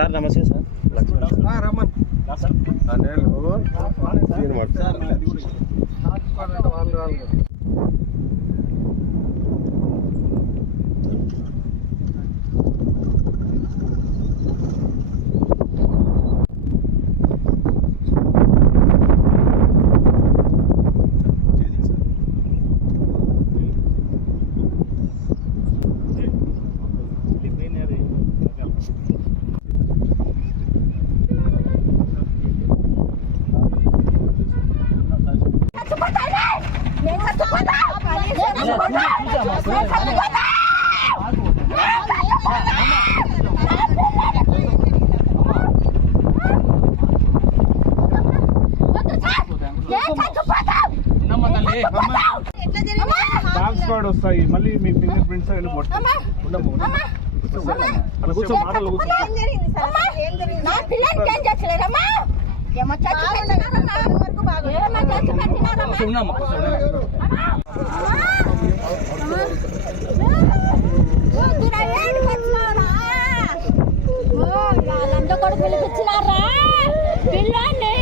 Sir నమస్తే sir. Raman వస్తాయి మళ్ళీ మీ ఫింగర్ ప్రింట్స్ కొడుకు పిలిపించినారా పిల్లాన్ని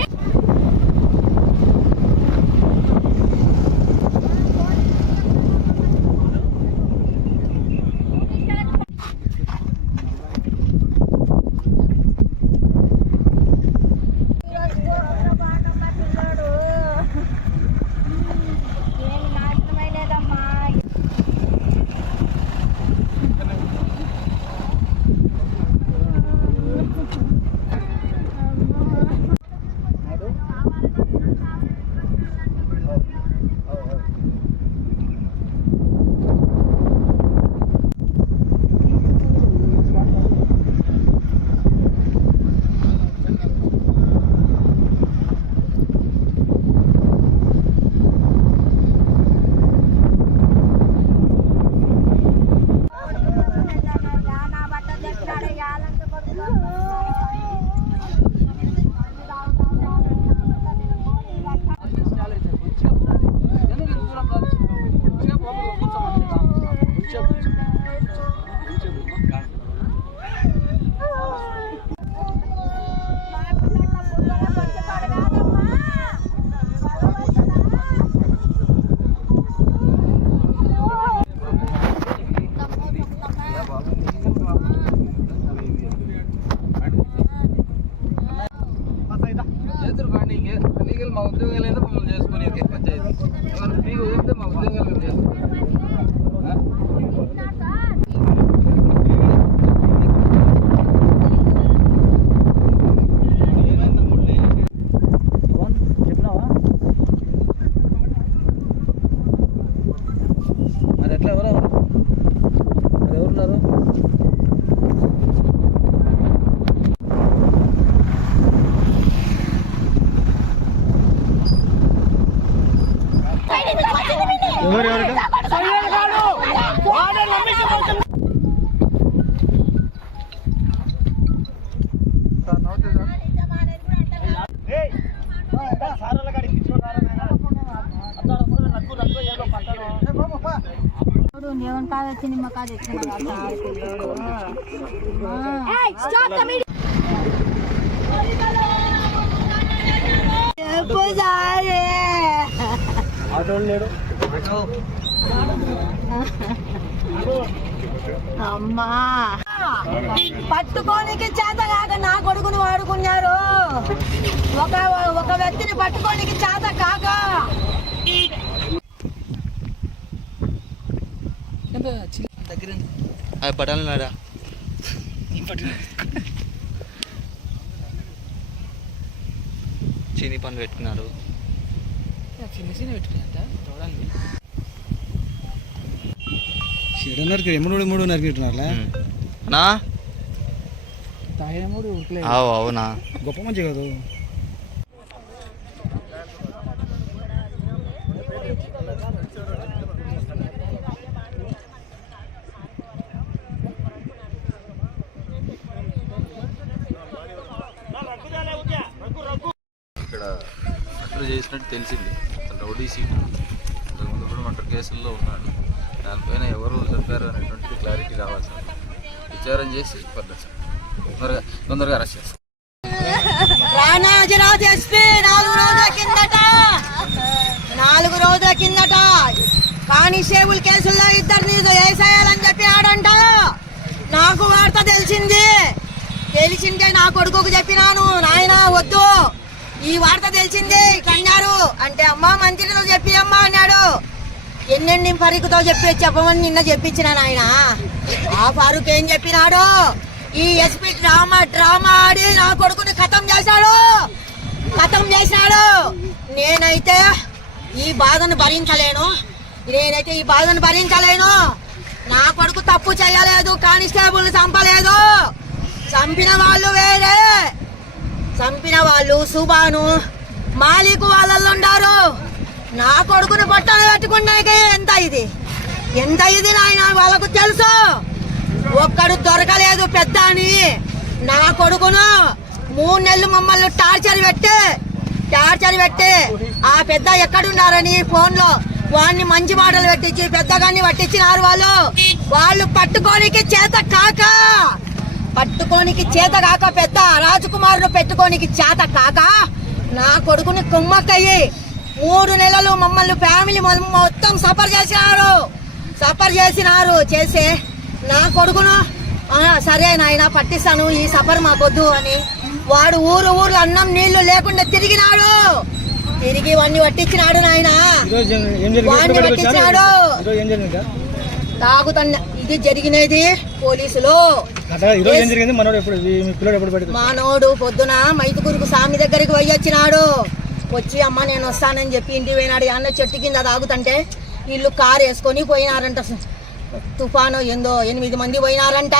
మా ఉద్యోగాలు అయితే మమ్మల్ని చేసుకునేది పంచాయతీ మీకు వదిలితే మా ఉద్యోగాలు చెప్పినావా మరి ఎట్లా ఎవరున్నారు ఏమని కాదు సినిమా కాదు అమ్మా పట్టుకోనికి చేత కాక నా కొడుకుని వాడుకున్నారు. ఒక వ్యక్తిని పట్టుకోనికి చేత కాక పడాలన్నాడా చీని పనులు పెట్టుకున్నారు. చిన్న పెట్టుకున్నా మూడు నరికిట్టున్నారా అవునా గొప్ప మంచి కాదు. ఇక్కడ మర్డర్ చేసినట్టు తెలిసింది. రౌడీ సీట్ ముందు కూడా మర్డర్ కేసుల్లో ఉన్నాడు. దానిపైన ఎవరు చంపారు అనేటువంటిది క్లారిటీ రావాలి సార్. విచారం చేసి పర్లేదు సార్. తొందరగా అరెస్ట్ చేస్తాం. రాణాజిరాజ్ ఎస్పీ 4 రోజుల కిందట కానిస్టేబుల్ కేసుల్లో 2 వేసేయాలని చెప్పినాడంట. నాకు వార్త తెలిసిందే నా కొడుకుకు చెప్పినాను, నాయన వద్దు ఈ వార్త తెలిసిందే కన్నారు అంటే, అమ్మా మంత్రితో చెప్పి అమ్మా అన్నాడు. ఎన్నెన్ని ఫరూక్తో చెప్పమని నిన్న చెప్పించిన నాయన. ఆ ఫరూక్ ఏం చెప్పినాడు, ఈ ఎస్పీ డ్రామా ఆడి నా కొడుకుని ఖతం చేశాడు. నేనైతే ఈ బాధను భరించలేను. నా కొడుకు తప్పు చేయలేదు, కానిస్టేబుల్ చంపలేదు. చంపిన వాళ్ళు వేరే, చంపిన వాళ్ళు సుబాను మాలిక్ వాళ్ళల్లో ఉండారు. నా కొడుకుని పట్టణ పెట్టుకున్నాకే ఎంత ఇది నాయన వాళ్ళకు తెలుసు. ఒక్కడు దొరకలేదు పెద్ద అని. నా కొడుకును 3 నెలలు మమ్మల్ని టార్చర్ పెట్టి ఆ పెద్ద ఎక్కడున్నారని ఫోన్లో వాడిని మంచి మాటలు పెట్టించి పెద్దగాన్ని పట్టించినారు. వాళ్ళు పట్టుకోనికి చేత కాక పెద్ద రాజకుమారుడు పెట్టుకోనికి చేత కాక నా కొడుకుని కుమ్మక్కయ్యి 3 నెలలు మమ్మల్ని ఫ్యామిలీ మొత్తం సఫర్ చేసినారు. చేసి నా కొడుకును సరే నాయన పట్టిస్తాను, ఈ సఫర్ మాకొద్దు అని వాడు ఊర్లో అన్నం నీళ్లు లేకుండా తిరిగి వాడిని పట్టించినాడు నాయన. వాడిని పట్టించినాడు తాగుతున్న. ఇది జరిగినది పోలీసులు. మానవుడు పొద్దున మైతుకూరుకు స్వామి దగ్గరికి వచ్చినాడు. వచ్చి అమ్మ నేను వస్తానని చెప్పి ఇంటికి పోయినాడు. అన్న చెట్టు కింద తాగుతుంటే వీళ్ళు కారు వేసుకొని పోయినారంట. తుఫాను ఏందో 8 మంది పోయినారంట.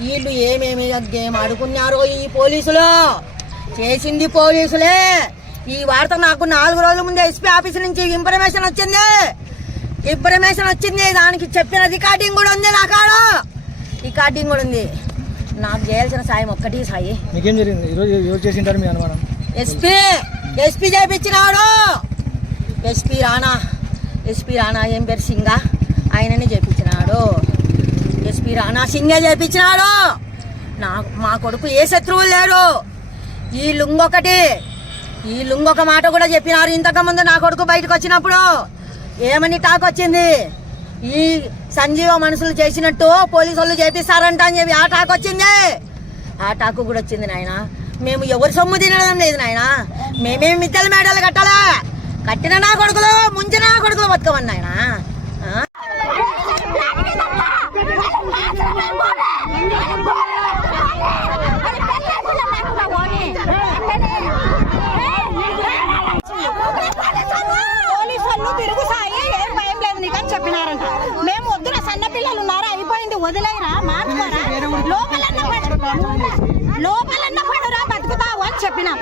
వీళ్ళు ఏమేమి గేమ్ ఆడుకున్నారో ఈ పోలీసులు, చేసింది పోలీసులే. ఈ వార్త నాకు 4 రోజుల ముందే ఎస్పీ ఆఫీస్ నుంచి ఇన్ఫర్మేషన్ వచ్చింది. దానికి చెప్పిన రికార్డింగ్ కూడా ఉంది. నా కాడ రికార్డింగ్ కూడా ఉంది. నాకు చేయాల్సిన సాయం ఒక్కటి సాయి. మీకేం జరిగింది ఈరోజు చేసింటారు మీ అనుమానం? ఎస్పీ చేపించినాడు. ఎస్పీ రాణా ఏం పేరు సింగా ఆయననే చేపించినాడు. ఎస్పీ రాణా సింగే చేపించినాడు. మా కొడుకు ఏ శత్రువులు లేరు. ఈ లుంగొక మాట కూడా చెప్పినారు. ఇంతకుముందు నా కొడుకు బయటకు వచ్చినప్పుడు ఏమని టాక్ వచ్చింది, ఈ సంజీవ మనుషులు చేసినట్టు పోలీసు వాళ్ళు చేపిస్తారంట అని చెప్పి ఆ టాక్ వచ్చింది. ఆ టాక్ కూడా వచ్చింది నాయన. మేము ఎవరి సొమ్ము తినడం లేదు నాయన. మేమేం మిద్దెల మేడలు కట్టాలా, కట్టిన నా కొడుకులు ముంచిన నా కొడుకులు బతకమని నాయన. పోలీసులు తిరుగు సాయి ఏం భయం లేదు నీకు అని చెప్పినారంట. మేము వద్దున సన్న పిల్లలు ఉన్నారు, అయిపోయింది వదిలేరా, మార్చుకోరా, లోపలన్న పడురా బతుకుతావు అని చెప్పినాం.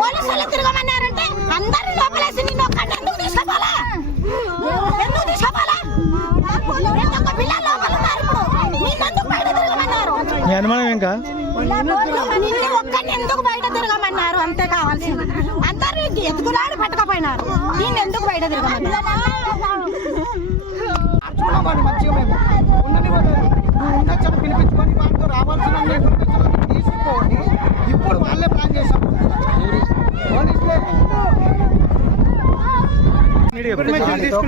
పోలీసులు తిరగమన్నారంటే అందరినీ లోపలేసి నిన్ను ఒక్కడిని ఎందుకు తీసుకోవాలా? పిల్లలు లోపల ఉన్నారు, నిన్నెందుకు బయట తిరగమన్నారు? నిన్ను ఒక్కడిని ఎందుకు బయట తిరగమన్నారు? అంతే కావాల్సింది. అందరినీ ఎత్తుకులాడి పట్టుకపోయినారు, నేను ఎందుకు బయట తిరగమన్నారు? పిలిపించుకొని వాళ్ళతో రావాల్సిన తీసుకొని ఇప్పుడు వాళ్ళే ప్లాన్ చేశారు.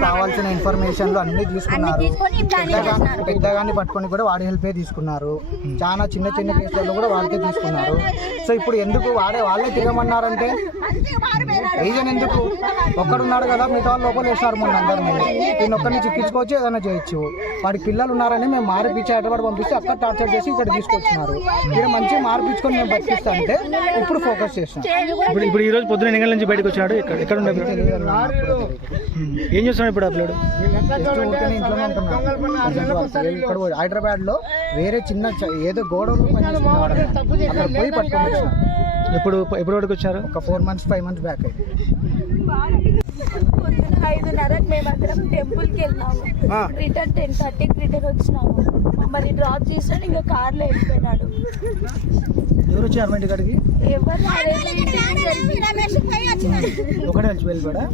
కావాల్సిన ఇన్ఫర్మేషన్లు అన్ని తీసుకున్నారు. పెద్దగాన్ని పట్టుకొని కూడా వాడి హెల్పే తీసుకున్నారు. చాలా చిన్న కేసులలో కూడా వాళ్ళకే తీసుకున్నారు. సో ఇప్పుడు ఎందుకు వాళ్ళే తిరగమన్నారంటే రీజన్ ఎందుకు? ఒక్కడున్నాడు కదా, మిగతా వాళ్ళు లోపల వేస్తారు. మొన్న అందరినీ నేను ఒక్కరిని చిక్కించుకోవచ్చు, ఏదైనా చేయొచ్చు. వాడికి పిల్లలు ఉన్నారని మేము మార్పిచ్చి హైదరాబాద్ పంపిస్తే అక్కడ టార్చర్ చేసి ఇక్కడ తీసుకొచ్చినారు. ఇక్కడ మంచిగా మార్పించుకొని మేము బతికిస్తా అంటే ఇప్పుడు ఫోకస్ చేస్తాం. ఇప్పుడు ఈ రోజు పొద్దున ఎన్ని గంటల నుంచి బయటకు వచ్చాడు? ఎక్కడ ఉండే ఏం చేస్తున్నాడు ఇప్పుడు? అప్పుడు ఇంట్లోనే ఉంటున్నాడు. ఇక్కడ హైదరాబాద్ లో వేరే చిన్న ఏదో గోడౌన్లో పనిచేస్తున్నాడు. అక్కడ పోయి పట్టుకొని వచ్చాడు. ఎప్పుడు వరకు వచ్చారు? ఒక 4 months 5 months బ్యాక్. 5:30 మేమందరం టెంపుల్కి వెళ్ళినాము. రిటర్న్ 10:30కి రిటర్న్ వచ్చినాము. మమ్మల్ని డ్రాప్ చేసాడు, ఇంకా కార్లో వెళ్ళిపోయినాడు. ఎవరు వచ్చారు ఇంటికాడికి? ఎవరు ఒకటే వెళ్ళిపోయాడా?